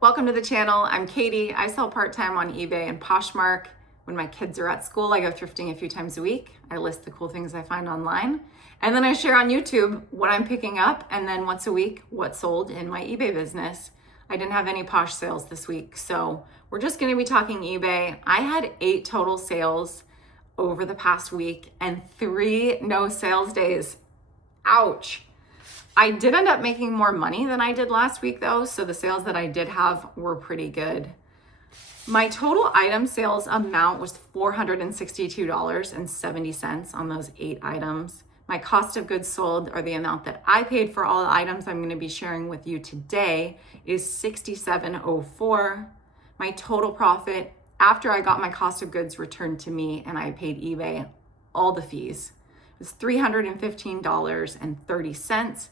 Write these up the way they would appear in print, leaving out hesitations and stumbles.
Welcome to the channel. I'm Katie. I sell part-time on eBay and Poshmark. When my kids are at school, I go thrifting a few times a week. I list the cool things I find online. And then I share on YouTube what I'm picking up, and then once a week, what's sold in my eBay business. I didn't have any Posh sales this week, so we're just gonna be talking eBay. I had 8 total sales over the past week and 3 no sales days. Ouch. I did end up making more money than I did last week though, so the sales that I did have were pretty good. My total item sales amount was $462.70 on those 8 items. My cost of goods sold, or the amount that I paid for all the items I'm going to be sharing with you today, is $67.04. My total profit after I got my cost of goods returned to me and I paid eBay all the fees was $315.30.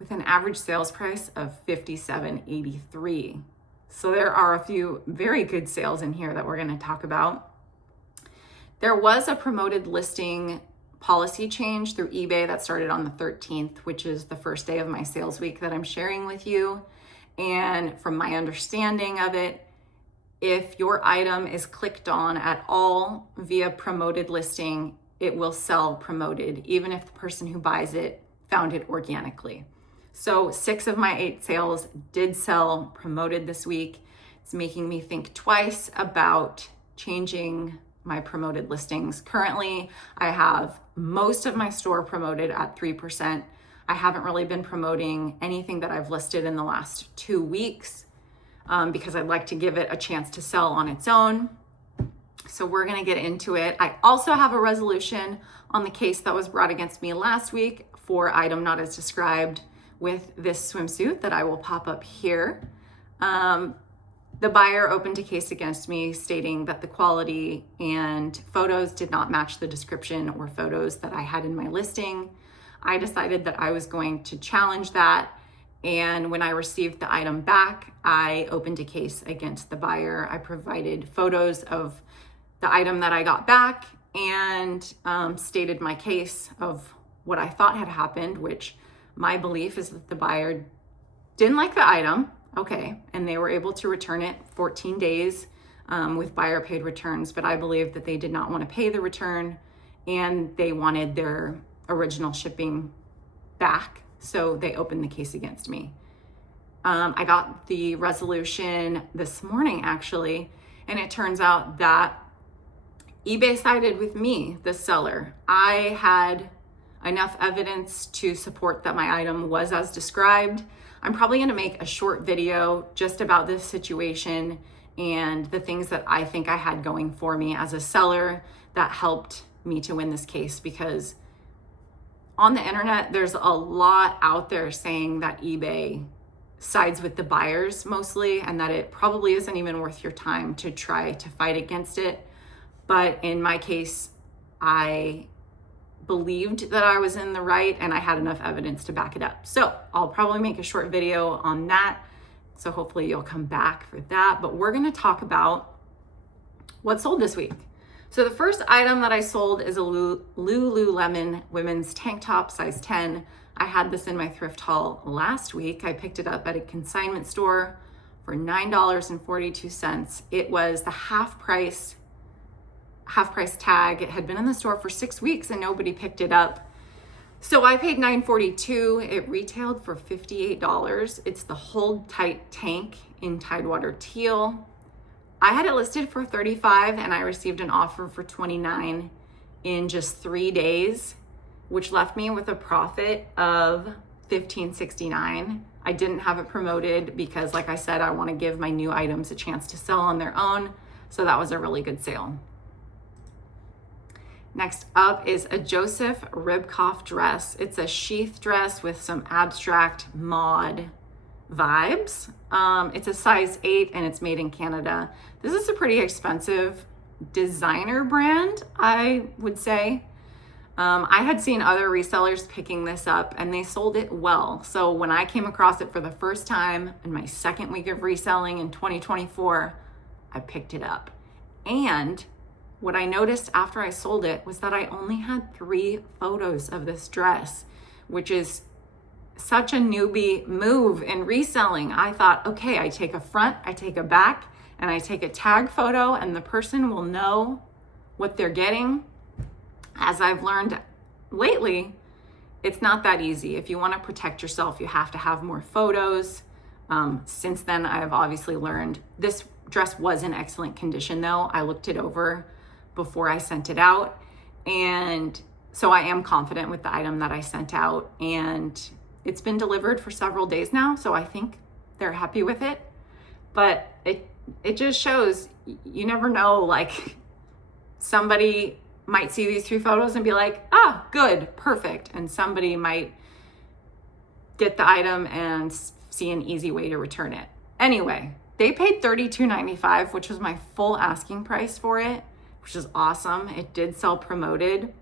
with an average sales price of $57.83. So there are a few very good sales in here that we're going to talk about. There was a promoted listing policy change through eBay that started on the 13th, which is the first day of my sales week that I'm sharing with you. And from my understanding of it, if your item is clicked on at all via promoted listing, it will sell promoted, even if the person who buys it found it organically. So 6 of my 8 sales did sell promoted this week. It's making me think twice about changing my promoted listings. Currently, I have most of my store promoted at 3%. I haven't really been promoting anything that I've listed in the last 2 weeks because I'd like to give it a chance to sell on its own. So we're gonna get into it. I also have a resolution on the case that was brought against me last week for item not as described, with this swimsuit that I will pop up here. The buyer opened a case against me stating that the quality and photos did not match the description or photos that I had in my listing. I decided that I was going to challenge that, and when I received the item back, I opened a case against the buyer. I provided photos of the item that I got back and stated my case of what I thought had happened, which my belief is that the buyer didn't like the item, okay, and they were able to return it 14 days with buyer paid returns, but I believe that they did not want to pay the return and they wanted their original shipping back, so they opened the case against me. I got the resolution this morning actually, and it turns out that eBay sided with me, the seller. I had enough evidence to support that my item was as described. I'm probably gonna make a short video just about this situation and the things that I think I had going for me as a seller that helped me to win this case, because on the internet, there's a lot out there saying that eBay sides with the buyers mostly, and that it probably isn't even worth your time to try to fight against it. But in my case, I believed that I was in the right and I had enough evidence to back it up. So I'll probably make a short video on that. So hopefully you'll come back for that. But we're gonna talk about what sold this week. So the first item that I sold is a Lululemon women's tank top, size 10. I had this in my thrift haul last week. I picked it up at a consignment store for $9.42. It was the half price tag. It had been in the store for 6 weeks and nobody picked it up. So I paid $9.42. It retailed for $58. It's the Hold Tight tank in Tidewater teal. I had it listed for $35 and I received an offer for $29 in just 3 days, which left me with a profit of $15.69. I didn't have it promoted because, like I said, I want to give my new items a chance to sell on their own. So that was a really good sale. Next up is a Joseph Ribkoff dress. It's a sheath dress with some abstract mod vibes. It's a size 8 and it's made in Canada. This is a pretty expensive designer brand, I would say. I had seen other resellers picking this up and they sold it well. So when I came across it for the first time in my second week of reselling in 2024, I picked it up. And what I noticed after I sold it was that I only had 3 photos of this dress, which is such a newbie move in reselling. I thought, okay, I take a front, I take a back, and I take a tag photo, and the person will know what they're getting. As I've learned lately, it's not that easy. If you want to protect yourself, you have to have more photos. Since then, I've obviously learned this dress was in excellent condition though. I looked it over before I sent it out. And so I am confident with the item that I sent out, and it's been delivered for several days now. So I think they're happy with it, but it just shows you never know, like somebody might see these 3 photos and be like, ah, good, perfect. And somebody might get the item and see an easy way to return it. Anyway, they paid $32.95, which was my full asking price for it, which is awesome. It did sell promoted,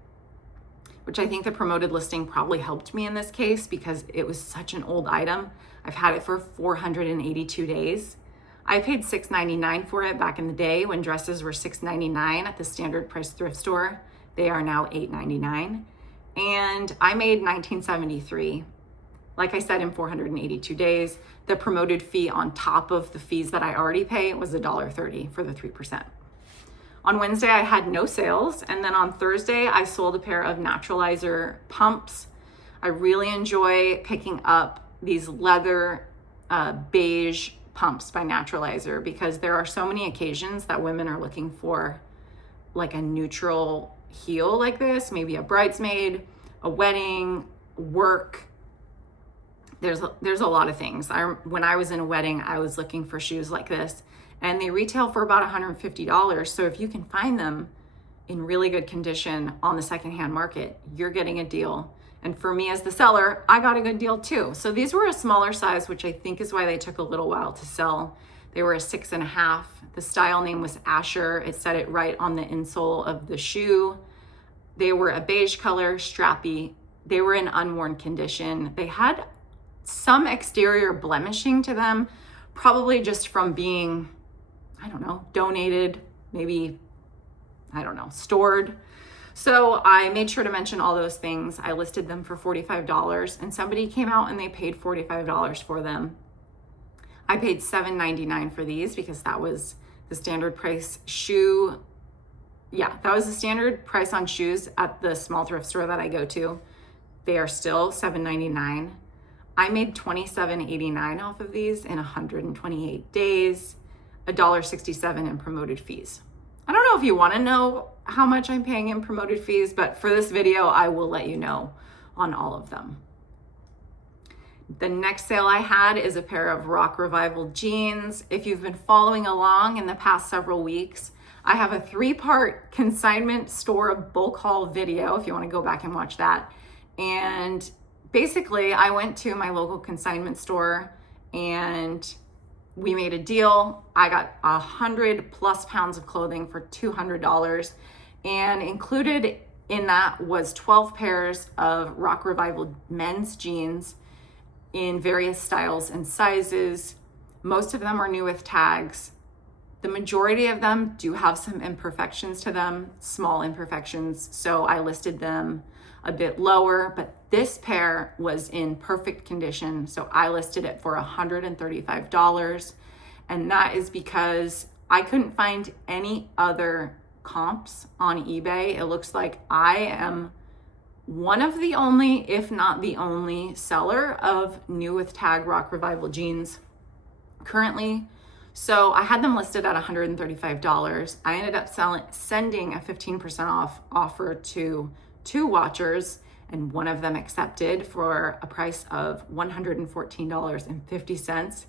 which I think the promoted listing probably helped me in this case because it was such an old item. I've had it for 482 days. I paid $6.99 for it back in the day when dresses were $6.99 at the standard price thrift store. They are now $8.99. And I made $19.73. Like I said, in 482 days. The promoted fee on top of the fees that I already pay was $1.30 for the 3%. On Wednesday, I had no sales. And then on Thursday, I sold a pair of naturalizer pumps. I really enjoy picking up these leather beige pumps by Naturalizer because there are so many occasions that women are looking for like a neutral heel like this, maybe a bridesmaid, a wedding, work. There's a lot of things. When I was in a wedding, I was looking for shoes like this, and they retail for about $150. So if you can find them in really good condition on the secondhand market, you're getting a deal. And for me as the seller, I got a good deal too. So these were a smaller size, which I think is why they took a little while to sell. They were a 6.5. The style name was Asher. It said it right on the insole of the shoe. They were a beige color, strappy. They were in unworn condition. They had some exterior blemishing to them, probably just from being, I don't know, donated, maybe, I don't know, stored. So I made sure to mention all those things. I listed them for $45, and somebody came out and they paid $45 for them. I paid $7.99 for these because that was the standard price shoe. Yeah, that was the standard price on shoes at the small thrift store that I go to. They are still $7.99. I made $27.89 off of these in 128 days, $1.67 in promoted fees. I don't know if you want to know how much I'm paying in promoted fees, but for this video, I will let you know on all of them. The next sale I had is a pair of Rock Revival jeans. If you've been following along in the past several weeks, I have a 3-part consignment store bulk haul video if you want to go back and watch that. And basically, I went to my local consignment store and we made a deal. I got 100+ pounds of clothing for $200, and included in that was 12 pairs of Rock Revival men's jeans in various styles and sizes. Most of them are new with tags. The majority of them do have some imperfections to them, small imperfections, so I listed them a bit lower, but this pair was in perfect condition, so I listed it for $135, and that is because I couldn't find any other comps on eBay. It looks like I am one of the only, if not the only, seller of new with tag Rock Revival jeans currently. So I had them listed at $135. I ended up sending a 15% off offer to 2 watchers, and one of them accepted for a price of $114.50.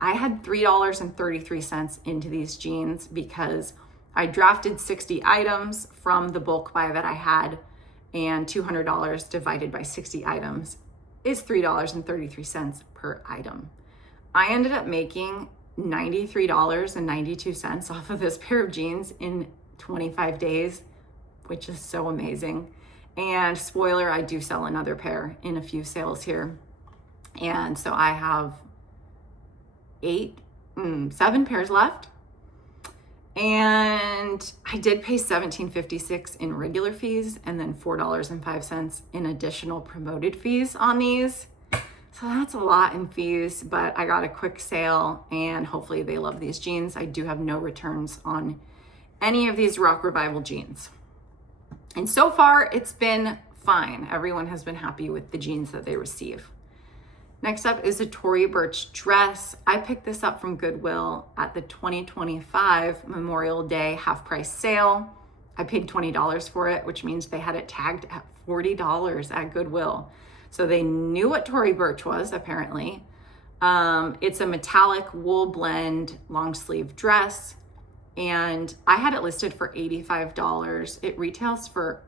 I had $3.33 into these jeans because I drafted 60 items from the bulk buy that I had, and $200 divided by 60 items is $3.33 per item. I ended up making $93.92 off of this pair of jeans in 25 days, which is so amazing. And spoiler, I do sell another pair in a few sales here. And so I have 7 pairs left. And I did pay $17.56 in regular fees and then $4.05 in additional promoted fees on these. So that's a lot in fees, but I got a quick sale and hopefully they love these jeans. I do have no returns on any of these Rock Revival jeans. And so far it's been fine. Everyone has been happy with the jeans that they receive. Next up is a Tory Burch dress. I picked this up from Goodwill at the 2025 Memorial Day half price sale. I paid $20 for it, which means they had it tagged at $40 at Goodwill. So they knew what Tory Burch was, apparently. It's a metallic wool blend long sleeve dress, and I had it listed for $85. It retails for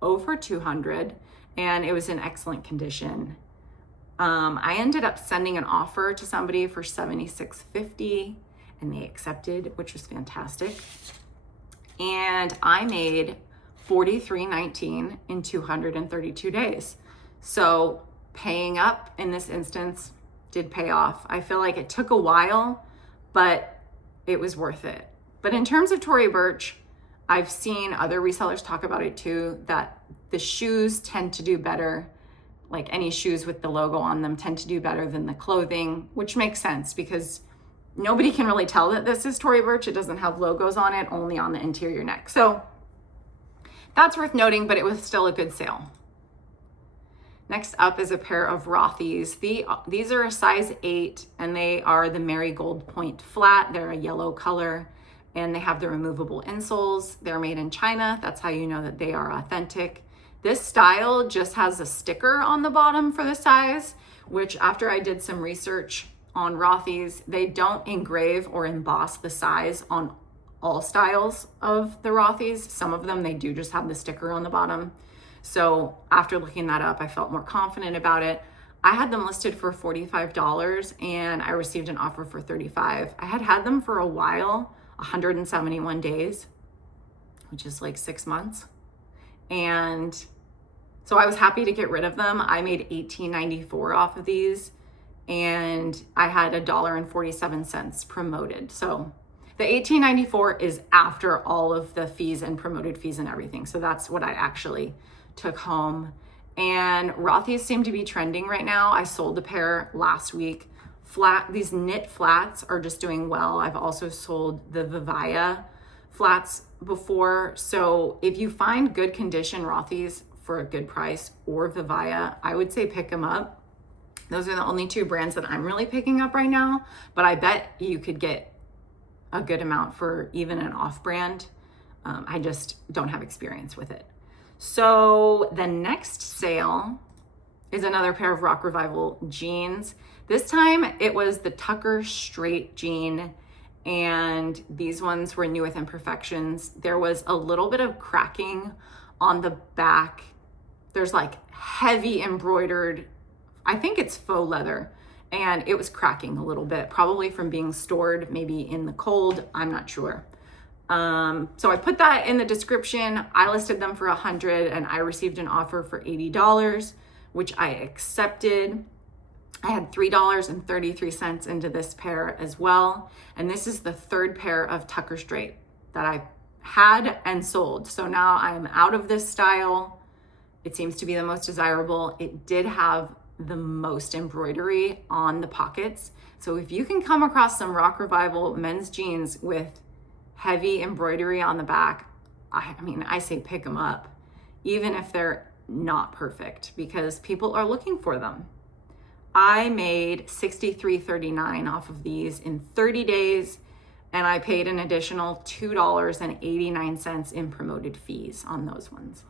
over $200, and it was in excellent condition. I ended up sending an offer to somebody for $76.50, and they accepted, which was fantastic. And I made $43.19 in 232 days. So paying up in this instance did pay off. I feel like it took a while, but it was worth it. But in terms of Tory Burch, I've seen other resellers talk about it too, that the shoes tend to do better. Like any shoes with the logo on them tend to do better than the clothing, which makes sense because nobody can really tell that this is Tory Burch. It doesn't have logos on it, only on the interior neck. So that's worth noting, but it was still a good sale. Next up is a pair of Rothy's. These are a size 8 and they are the Marigold Point Flat. They're a yellow color and they have the removable insoles. They're made in China. That's how you know that they are authentic. This style just has a sticker on the bottom for the size, which after I did some research on Rothy's, they don't engrave or emboss the size on all styles of the Rothy's. Some of them, they do just have the sticker on the bottom. So after looking that up, I felt more confident about it. I had them listed for $45 and I received an offer for $35. I had them for a while, 171 days, which is like 6 months. And so I was happy to get rid of them. I made $18.94 off of these and I had $1.47 promoted. So the $18.94 is after all of the fees and promoted fees and everything. So that's what I actually took home. And Rothy's seem to be trending right now. I sold a pair last week. These knit flats are just doing well. I've also sold the Vivaya flats before. So if you find good condition Rothy's for a good price or Vivaya, I would say pick them up. Those are the only 2 brands that I'm really picking up right now, but I bet you could get a good amount for even an off brand. I just don't have experience with it. So the next sale is another pair of Rock Revival jeans. This time it was the Tucker straight jean, and these ones were new with imperfections. There was a little bit of cracking on the back. There's like heavy embroidered, I think it's faux leather, and it was cracking a little bit, probably from being stored maybe in the cold, I'm not sure. So I put that in the description. I listed them for $100 and I received an offer for $80, which I accepted. I had $3.33 into this pair as well. And this is the 3rd pair of Tucker Straight that I had and sold. So now I'm out of this style. It seems to be the most desirable. It did have the most embroidery on the pockets. So if you can come across some Rock Revival men's jeans with heavy embroidery on the back, I say pick them up, even if they're not perfect, because people are looking for them. I made $63.39 off of these in 30 days, and I paid an additional $2.89 in promoted fees on those ones.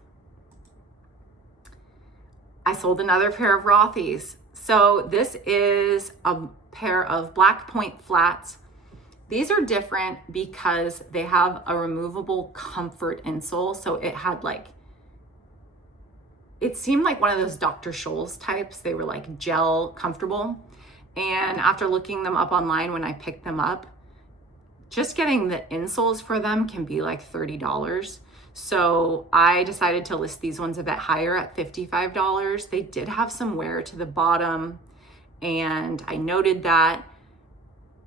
I sold another pair of Rothy's. So this is a pair of Black Point flats. These are different because they have a removable comfort insole. So it seemed like one of those Dr. Scholl's types. They were like gel comfortable. And after looking them up online when I picked them up, just getting the insoles for them can be like $30. So I decided to list these ones a bit higher at $55. They did have some wear to the bottom, and I noted that.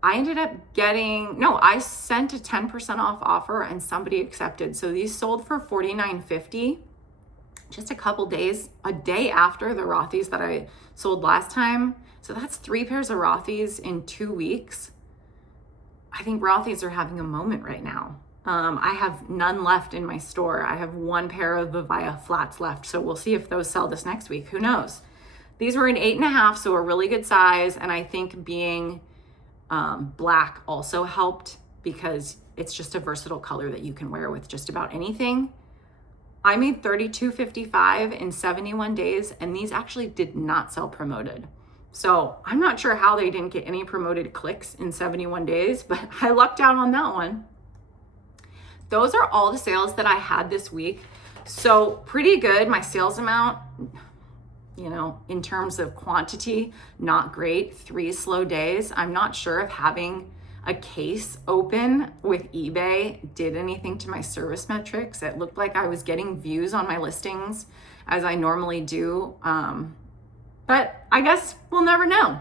I ended up I sent a 10% off offer and somebody accepted. So these sold for $49.50 just a day after the Rothy's that I sold last time. So that's 3 pairs of Rothy's in 2 weeks. I think Rothy's are having a moment right now. I have none left in my store. I have 1 pair of Vivaya flats left. So we'll see if those sell this next week. Who knows? These were an 8.5, so a really good size. And I think being black also helped because it's just a versatile color that you can wear with just about anything. I made $32.55 in 71 days, and these actually did not sell promoted. So I'm not sure how they didn't get any promoted clicks in 71 days, but I lucked out on that one. Those are all the sales that I had this week. So pretty good. My sales amount, you know, in terms of quantity, not great. 3 slow days. I'm not sure if having a case open with eBay did anything to my service metrics. It looked like I was getting views on my listings as I normally do. But I guess we'll never know.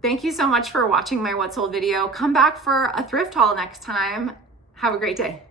Thank you so much for watching my What Sold video. Come back for a thrift haul next time. Have a great day.